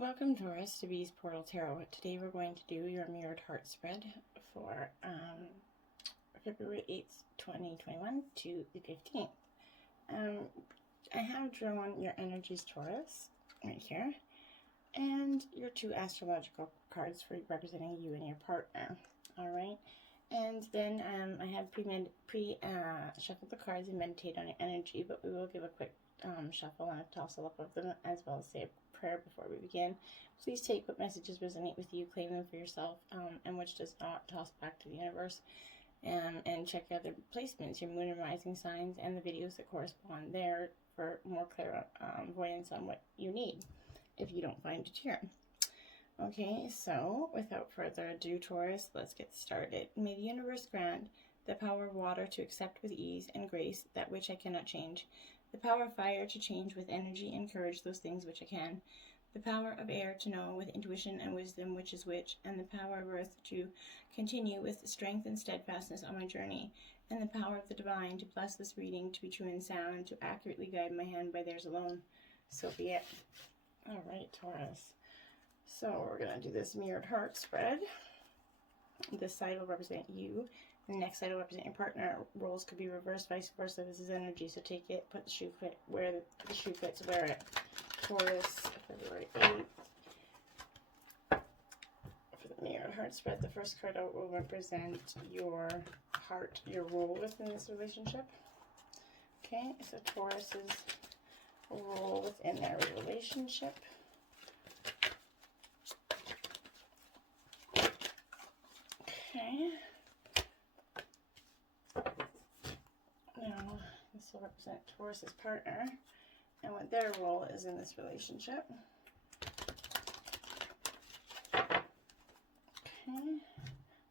Welcome, Taurus, to Bee's Portal Tarot. Today we're going to do your mirrored heart spread for February 8th, 2021 to the 15th. I have drawn your energies, Taurus, right here, and your two astrological cards for representing you and your partner. All right, and then I have shuffled the cards and meditate on your energy, but we will give a quick shuffle and a toss up of them, as well as say a prayer before we begin. Please take what messages resonate with you, claim them for yourself, and which does not, toss back to the universe. And check out the placements, your moon and rising signs, and the videos that correspond there for more clairvoyance on what you need if you don't find it here. Okay, so without further ado, Taurus, let's get started. May the universe grant the power of water to accept with ease and grace that which I cannot change, the power of fire to change with energy and courage those things which I can, the power of air to know with intuition and wisdom which is which, and the power of earth to continue with strength and steadfastness on my journey, and the power of the divine to bless this reading to be true and sound, to accurately guide my hand by theirs alone. So be it. All right, Taurus. So we're going to do this mirrored heart spread. This side will represent you. The next side will represent your partner. Roles could be reversed, vice versa. This is energy, so take it, put the shoe fit where the shoe fits, wear it. Taurus, February 8th. For the mirrored heart spread, the first card out will represent your heart, your role within this relationship. Okay, so Taurus's role within their relationship. Okay. Now, this will represent Taurus's partner and what their role is in this relationship. Okay.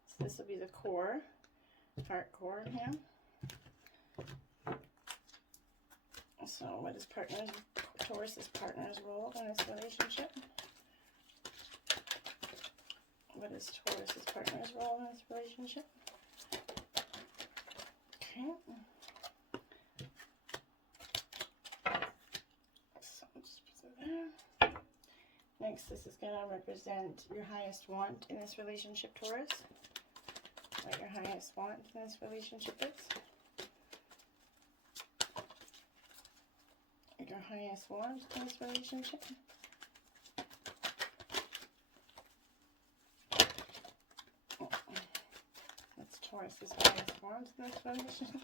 So this will be the core, heart core here. So what is Taurus's partner's role in this relationship? What is Taurus's partner's role in this relationship? Okay. So just put it there. Next, this is going to represent your highest want in this relationship, Taurus. What your highest want in this relationship is. Your highest want in this relationship. Taurus's highest want in this relationship.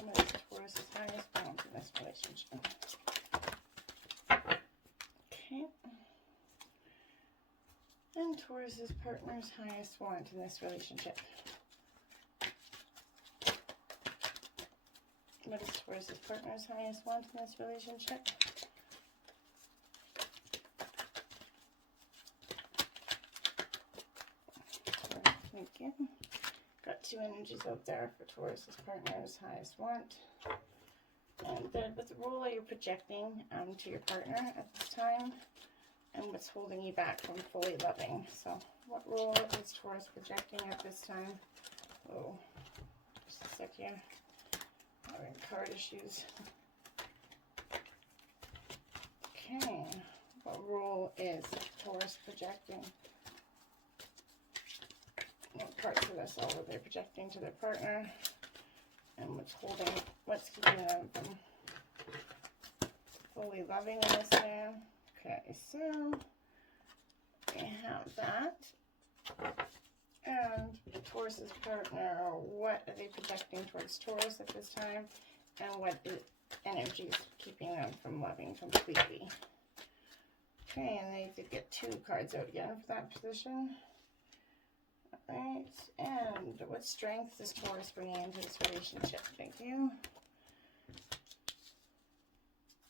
What is Taurus's highest want in this relationship? Okay. And Taurus's partner's highest want in this relationship. What is Taurus's partner's highest want in this relationship? Thank you. Got two energies out there for Taurus's partner's highest want. And what role are you projecting to your partner at this time? And what's holding you back from fully loving? So what role is Taurus projecting at this time? Oh, just a sec here. Having card issues. Okay. What role is Taurus projecting? What parts of this all are they projecting to their partner, and what's keeping them from fully loving in this now? Okay, so we have that. And Taurus's partner, what are they projecting towards Taurus at this time, and what energy is keeping them from loving completely? Okay, and they did get two cards out again for that position. Alright, and what strength does Taurus bring into this relationship? Thank you.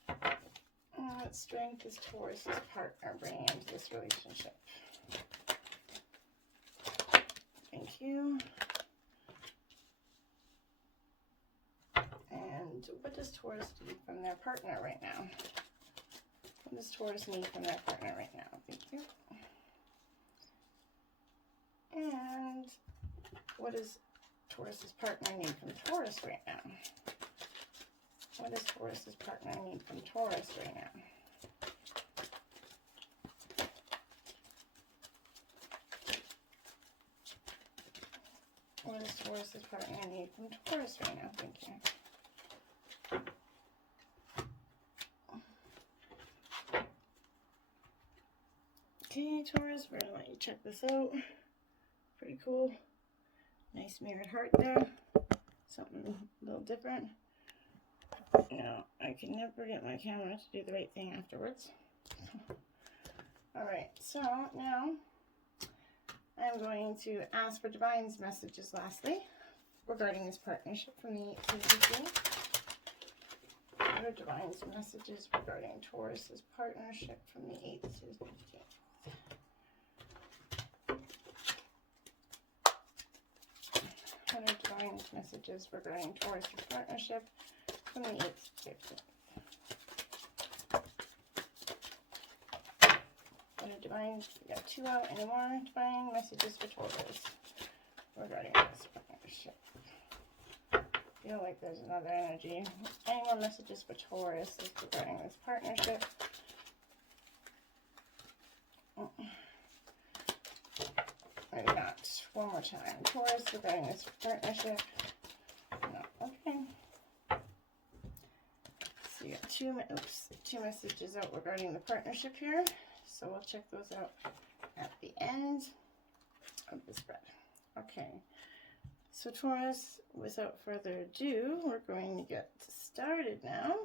And what strength does Taurus's partner bring into this relationship? Thank you. And what does Taurus need from their partner right now? What does Taurus need from their partner right now? Thank you. And what does Taurus's partner need from Taurus right now? What does Taurus's partner need from Taurus right now? What does Taurus's partner need from Taurus right now? Thank you. Okay, Taurus, we're going to let you check this out. Pretty cool. Nice mirrored heart there. Something a little different. You know, I can never get my camera to do the right thing afterwards. Alright, so now I'm going to ask for Divine's messages lastly regarding this partnership from the 8th to the 15th. What are Divine's messages regarding Taurus's partnership from the 8th to the 15th? What are Divine's messages regarding Taurus's partnership from the 8th to 15th? What are Divine's, we got 2 out, any more Divine messages for Taurus regarding this partnership? I feel like there's another energy. Any more messages for Taurus regarding this partnership? Maybe not. One more time. Taurus regarding this partnership. No. Okay. So you got two messages out regarding the partnership here. So we'll check those out at the end of the spread. Okay. So Taurus, without further ado, we're going to get started now.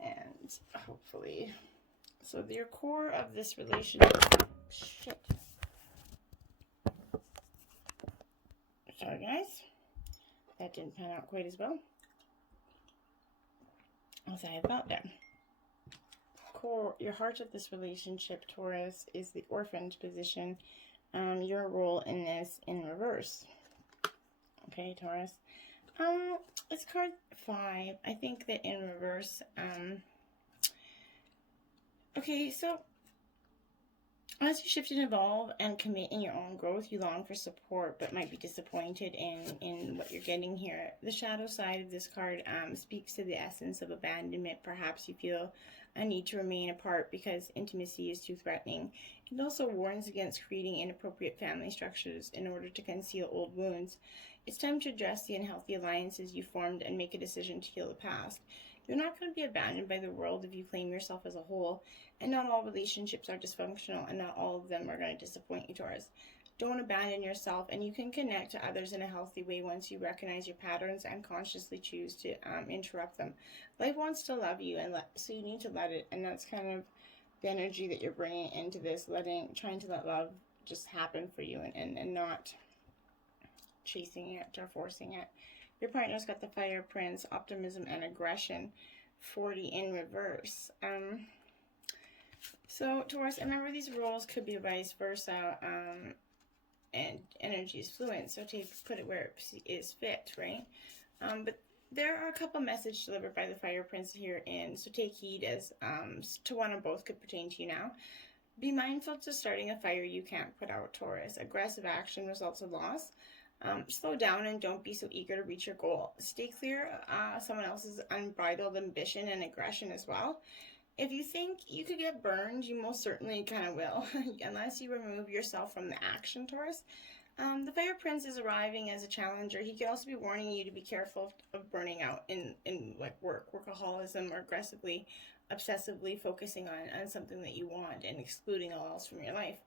And hopefully, so your core of this relationship, shit. Sorry guys, that didn't pan out quite as well as I had thought there. Core, your heart of this relationship, Taurus, is the orphaned position. Your role in this in reverse. Okay, Taurus. It's card 5. I think that in reverse. Okay, so as you shift and evolve and commit in your own growth, you long for support, but might be disappointed in what you're getting here. The shadow side of this card speaks to the essence of abandonment. Perhaps you feel a need to remain apart because intimacy is too threatening. It also warns against creating inappropriate family structures in order to conceal old wounds. It's time to address the unhealthy alliances you formed and make a decision to heal the past. You're not going to be abandoned by the world if you claim yourself as a whole, and not all relationships are dysfunctional, and not all of them are going to disappoint you, Taurus. Don't abandon yourself, and you can connect to others in a healthy way once you recognize your patterns and consciously choose to interrupt them. Life wants to love you, and so you need to let it, and that's kind of the energy that you're bringing into this, trying to let love just happen for you, and not chasing it or forcing it. Your partner's got the Fire Prince, optimism and aggression, 40 in reverse. So Taurus, remember these roles could be vice versa, and energy is fluent, so put it where it is fit, right? But there are a couple messages delivered by the Fire Prince here, so take heed as to one or both could pertain to you now. Be mindful to starting a fire you can't put out, Taurus. Aggressive action results in loss. Slow down and don't be so eager to reach your goal. Stay clear someone else's unbridled ambition and aggression as well. If you think you could get burned, you most certainly kind of will, unless you remove yourself from the action, Taurus. The Fire Prince is arriving as a challenger. He could also be warning you to be careful of burning out in like workaholism, or aggressively, obsessively focusing on something that you want and excluding all else from your life.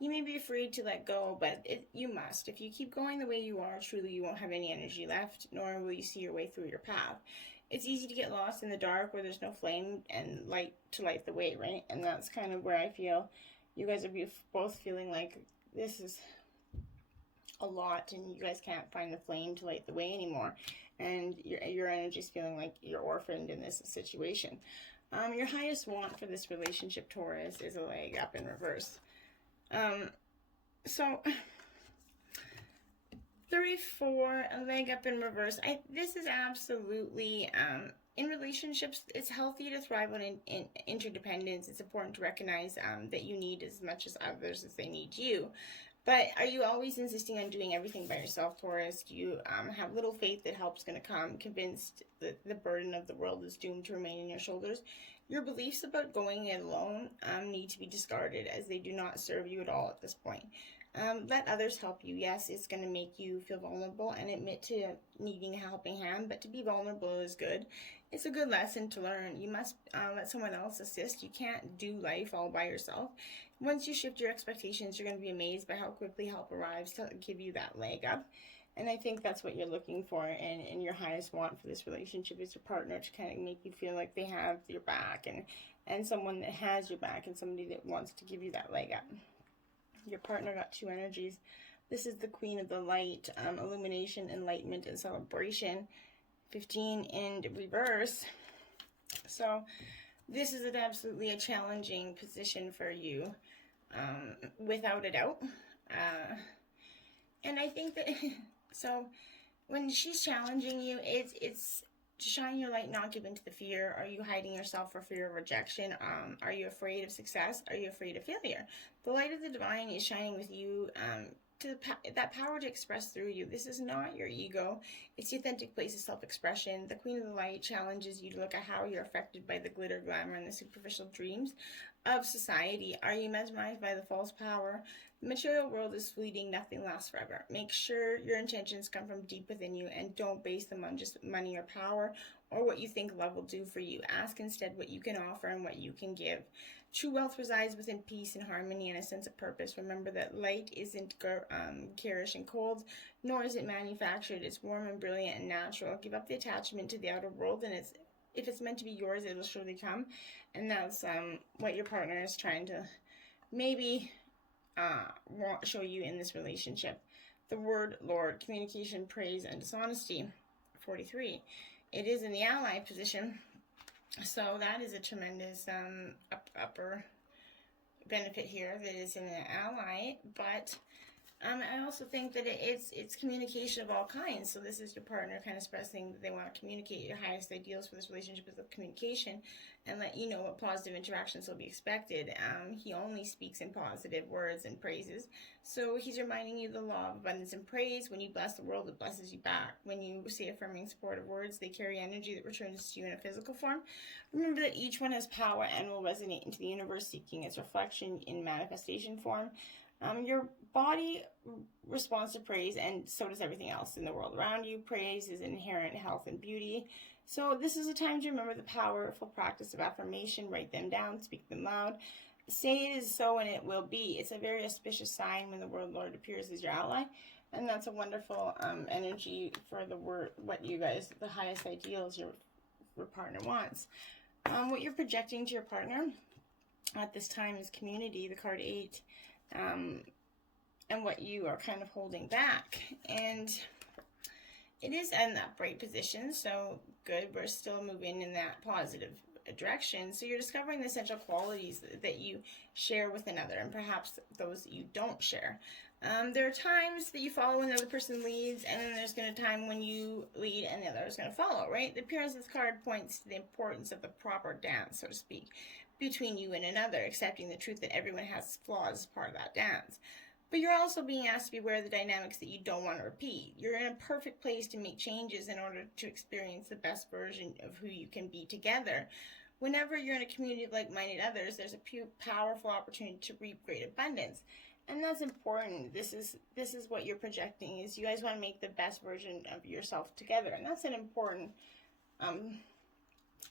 You may be afraid to let go, but you must. If you keep going the way you are, truly you won't have any energy left, nor will you see your way through your path. It's easy to get lost in the dark where there's no flame and light to light the way, right? And that's kind of where I feel you guys are both feeling like this is a lot and you guys can't find the flame to light the way anymore. And your energy's feeling like you're orphaned in this situation. Your highest want for this relationship, Taurus, is a leg up in reverse. So 34, a leg up in reverse. This is absolutely, in relationships, it's healthy to thrive on in interdependence. It's important to recognize that you need as much as others as they need you. But are you always insisting on doing everything by yourself, Taurus? Do you have little faith that help's going to come, convinced that the burden of the world is doomed to remain on your shoulders? Your beliefs about going it alone need to be discarded, as they do not serve you at all at this point. Let others help you. Yes, it's going to make you feel vulnerable and admit to needing a helping hand, but to be vulnerable is good. It's a good lesson to learn. You must let someone else assist. You can't do life all by yourself. Once you shift your expectations, you're going to be amazed by how quickly help arrives to give you that leg up. And I think that's what you're looking for, and your highest want for this relationship is your partner to kind of make you feel like they have your back, and someone that has your back, and somebody that wants to give you that leg up. Your partner got 2 energies. This is the Queen of the Light, illumination, enlightenment, and celebration. 15 in reverse. So this is absolutely a challenging position for you, without a doubt. And I think that, so when she's challenging you, it's to shine your light, not give in to the fear. Are you hiding yourself for fear of rejection? Are you afraid of success? Are you afraid of failure? The light of the divine is shining with you, to that power to express through you. This is not your ego. It's the authentic place of self-expression. The Queen of the Light challenges you to look at how you're affected by the glitter, glamour, and the superficial dreams of society. Are you mesmerized by the false power? The material world is fleeting. Nothing lasts forever. Make sure your intentions come from deep within you, and don't base them on just money or power or what you think love will do for you. Ask instead what you can offer and what you can give. True wealth resides within peace and harmony and a sense of purpose. Remember that light isn't garish and cold, nor is it manufactured. It's warm and brilliant and natural. Give up the attachment to the outer world, and if it's meant to be yours, it'll surely come. And that's what your partner is trying to maybe show you in this relationship. The word Lord, communication, praise, and dishonesty. 43. It is in the ally position. So that is a tremendous upper benefit here that is in an ally, but I also think that it's communication of all kinds. So this is your partner kind of expressing that they want to communicate your highest ideals for this relationship is of communication, and let you know what positive interactions will be expected. He only speaks in positive words and praises. So he's reminding you the law of abundance and praise. When you bless the world, it blesses you back. When you say affirming supportive words, they carry energy that returns to you in a physical form. Remember that each one has power and will resonate into the universe, seeking its reflection in manifestation form. Your body responds to praise, and so does everything else in the world around you. Praise is inherent health and beauty. So this is a time to remember the powerful practice of affirmation. Write them down, speak them loud. Say it is so and it will be. It's a very auspicious sign when the word Lord appears as your ally. And that's a wonderful energy for the word, what you guys, the highest ideals your partner wants. What you're projecting to your partner at this time is community, the card 8. And what you are kind of holding back. And it is in that bright position, so good. We're still moving in that positive direction. So you're discovering the essential qualities that you share with another, and perhaps those that you don't share. There are times that you follow when the other person leads, and then there's going to be a time when you lead and the other is going to follow, right? The appearance of this card points to the importance of the proper dance, so to speak, between you and another, accepting the truth that everyone has flaws as part of that dance. But you're also being asked to be aware of the dynamics that you don't want to repeat. You're in a perfect place to make changes in order to experience the best version of who you can be together. Whenever you're in a community of like-minded others, there's a powerful opportunity to reap great abundance. And that's important. This is what you're projecting, is you guys want to make the best version of yourself together. And that's an important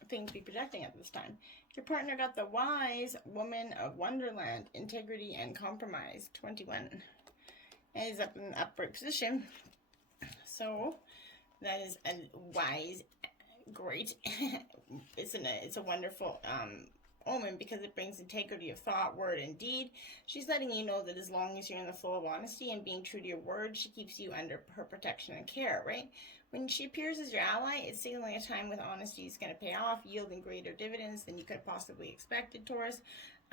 thing to be projecting at this time. Your partner got the wise woman of wonderland, integrity and compromise. 21. And is up in the upright position. So that is a wise, great. It's a wonderful omen, because it brings integrity of thought, word, and deed. She's letting you know that as long as you're in the flow of honesty and being true to your word, she keeps you under her protection and care, right? When she appears as your ally, it's signaling a time when honesty is going to pay off, yielding greater dividends than you could have possibly expected, Taurus.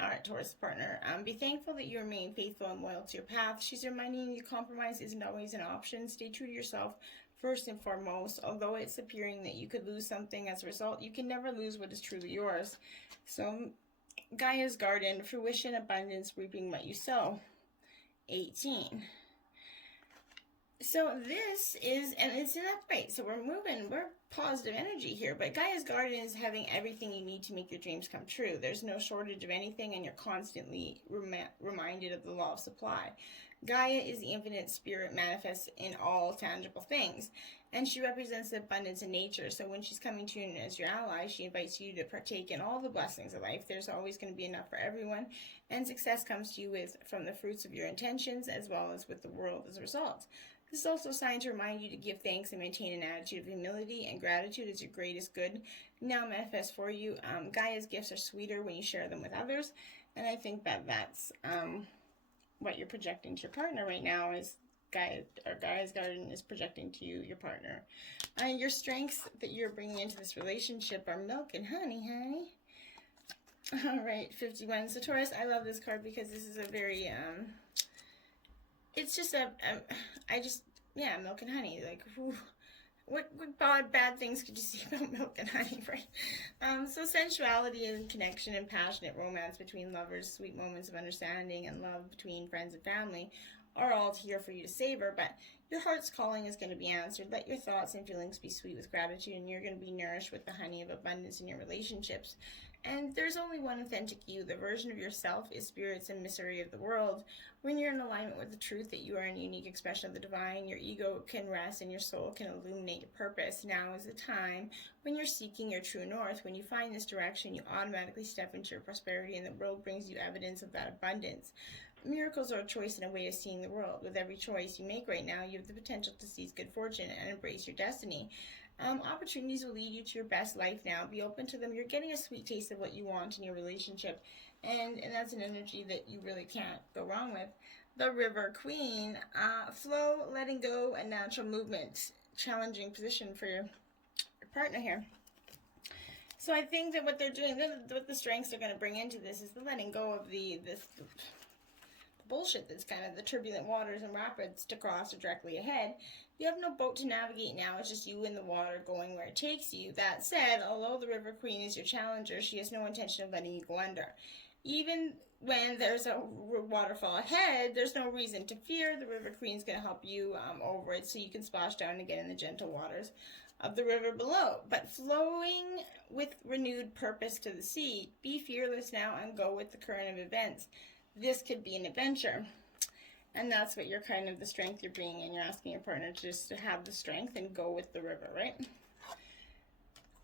All right, Taurus partner. Be thankful that you remain faithful and loyal to your path. She's reminding you compromise isn't always an option. Stay true to yourself first and foremost. Although it's appearing that you could lose something as a result, you can never lose what is truly yours. So, Gaia's garden, fruition, abundance, reaping what you sow. 18. So this is, and it's an upright, so we're positive energy here, but Gaia's garden is having everything you need to make your dreams come true. There's no shortage of anything, and you're constantly reminded of the law of supply. Gaia is the infinite spirit manifests in all tangible things, and she represents the abundance in nature. So when she's coming to you as your ally, she invites you to partake in all the blessings of life. There's always going to be enough for everyone, and success comes to you from the fruits of your intentions, as well as with the world as a result. This is also a sign to remind you to give thanks and maintain an attitude of humility, and gratitude is your greatest good. Now manifest for you. Gaia's gifts are sweeter when you share them with others, and I think that's what you're projecting to your partner right now is Gaia's garden is projecting to you, your partner. Your strengths that you're bringing into this relationship are milk and honey, All right, 51. So Taurus, I love this card because this is a very it's just milk and honey. Like, whew, what bad things could you see about milk and honey, right? So sensuality and connection and passionate romance between lovers, sweet moments of understanding and love between friends and family are all here for you to savor, but your heart's calling is going to be answered. Let your thoughts and feelings be sweet with gratitude, and you're going to be nourished with the honey of abundance in your relationships. And there's only one authentic you. The version of yourself is spirits and mystery of the world. When you're in alignment with the truth that you are a unique expression of the divine, your ego can rest and your soul can illuminate a purpose. Now is the time when you're seeking your true north. When you find this direction, you automatically step into your prosperity, and the world brings you evidence of that abundance. Miracles are a choice and a way of seeing the world. With every choice you make right now, you have the potential to seize good fortune and embrace your destiny. Opportunities will lead you to your best life now. Be open to them. You're getting a sweet taste of what you want in your relationship, and that's an energy that you really can't go wrong with. The River Queen, flow, letting go, and natural movement. Challenging position for your partner here. So I think that what they're doing, what the strengths they're going to bring into this is the letting go of this bullshit that's kind of the turbulent waters and rapids to cross or directly ahead. You have no boat to navigate now. It's just you in the water going where it takes you. That said, although the River Queen is your challenger, she has no intention of letting you go under. Even when there's a waterfall ahead, there's no reason to fear. The River Queen is going to help you over it so you can splash down again in the gentle waters of the river below. But flowing with renewed purpose to the sea, be fearless now and go with the current of events. This could be an adventure. And that's what you're kind of the strength you're bringing in. You're asking your partner just to have the strength and go with the river, right?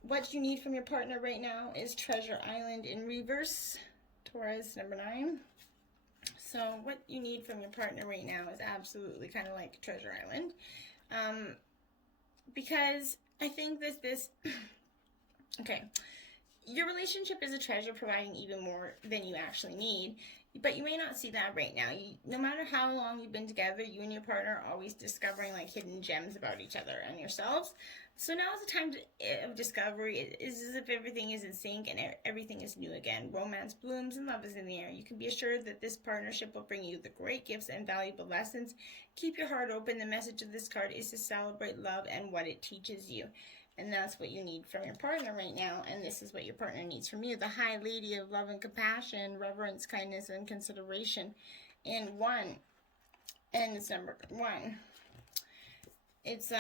What you need from your partner right now is Treasure Island in reverse. Taurus, number 9. So what you need from your partner right now is absolutely kind of like Treasure Island. Because I think this okay, your relationship is a treasure, providing even more than you actually need. But you may not see that right now. No matter how long you've been together, you and your partner are always discovering like hidden gems about each other and yourselves. So now is the time of discovery. It is as if everything is in sync and everything is new again. Romance blooms and love is in the air. You can be assured that this partnership will bring you the great gifts and valuable lessons. Keep your heart open. The message of this card is to celebrate love and what it teaches you. And that's what you need from your partner right now. And this is what your partner needs from you. The High Lady of Love and Compassion, Reverence, Kindness, and Consideration. And 1. And it's number 1. It's,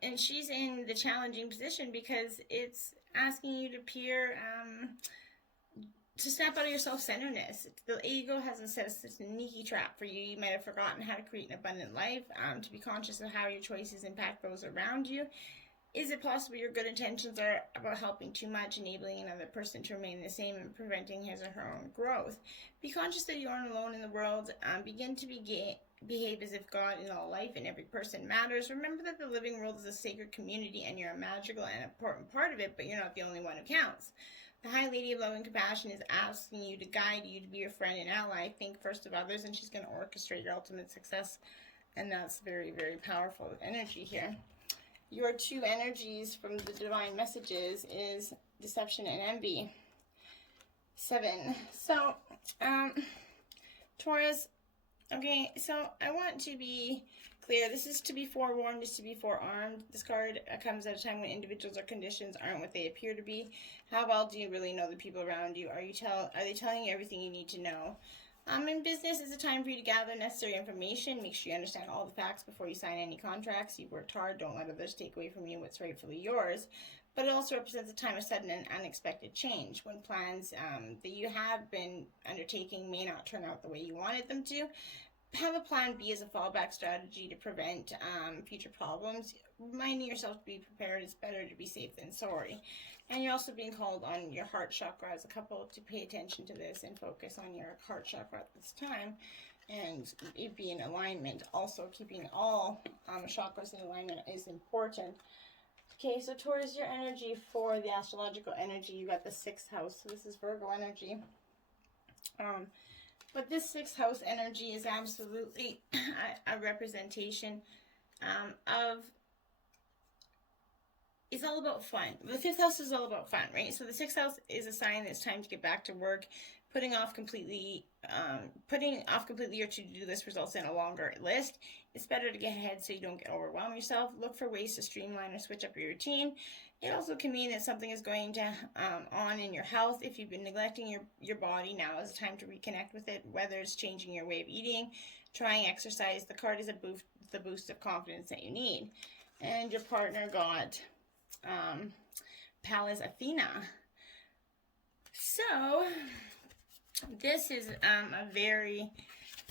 and she's in the challenging position because it's asking you to to snap out of your self-centeredness. The ego has a set of sneaky trap for you. You might have forgotten how to create an abundant life, to be conscious of how your choices impact those around you. Is it possible your good intentions are about helping too much, enabling another person to remain the same and preventing his or her own growth? Be conscious that you aren't alone in the world. Begin to behave as if God in all life and every person matters. Remember that the living world is a sacred community and you're a magical and important part of it, but you're not the only one who counts. The High Lady of Love and Compassion is asking you to guide you to be your friend and ally. Think first of others, and she's going to orchestrate your ultimate success. And that's very, very powerful energy here. Your 2 energies from the divine messages is deception and envy. 7. So, Taurus, okay, so I want to be clear. This is to be forewarned, is to be forearmed. This card comes at a time when individuals or conditions aren't what they appear to be. How well do you really know the people around you? Are they telling you everything you need to know? In business, it's a time for you to gather necessary information. Make sure you understand all the facts before you sign any contracts. You've worked hard. Don't let others take away from you what's rightfully yours. But it also represents a time of sudden and unexpected change, when plans that you have been undertaking may not turn out the way you wanted them to. Have a plan B as a fallback strategy to prevent future problems. Reminding yourself to be prepared is better to be safe than sorry. And you're also being called on your heart chakra as a couple to pay attention to this and focus on your heart chakra at this time and it be in alignment. Also, keeping all chakras in alignment is important. Okay, so Taurus, your energy for the astrological energy, you got the 6th house. So this is Virgo energy. But this 6th house energy is absolutely a representation of, it's all about fun. The 5th house is all about fun, right? So the 6th house is a sign that it's time to get back to work. Putting off completely your to-do list results in a longer list. It's better to get ahead so you don't get overwhelm yourself. Look for ways to streamline or switch up your routine. It also can mean that something is going to on in your health. If you've been neglecting your body, now is the time to reconnect with it, whether it's changing your way of eating, trying exercise. The card is the boost of confidence that you need. And your partner got Pallas Athena. So this is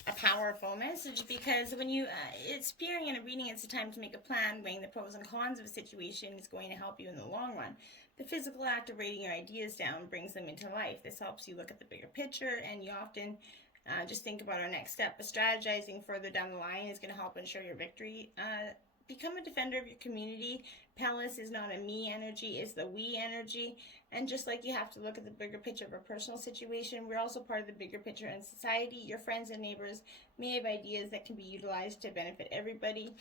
a powerful message, because when you it's appearing in a reading, it's a time to make a plan. Weighing the pros and cons of a situation is going to help you in the long run. The physical act of writing your ideas down brings them into life. This helps you look at the bigger picture, and you often just think about our next step. But strategizing further down the line is going to help ensure your victory. Become a defender of your community. Pallas is not a me energy, it's the we energy. And just like you have to look at the bigger picture of a personal situation, we're also part of the bigger picture in society. Your friends and neighbors may have ideas that can be utilized to benefit everybody.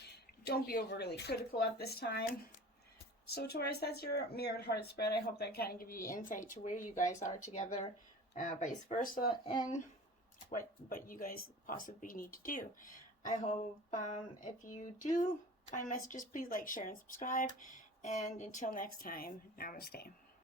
Don't be overly critical at this time. So Taurus, that's your mirrored heart spread. I hope that kind of gives you insight to where you guys are together, vice versa, and what you guys possibly need to do. I hope if you do find messages, please like, share, and subscribe. And until next time, namaste.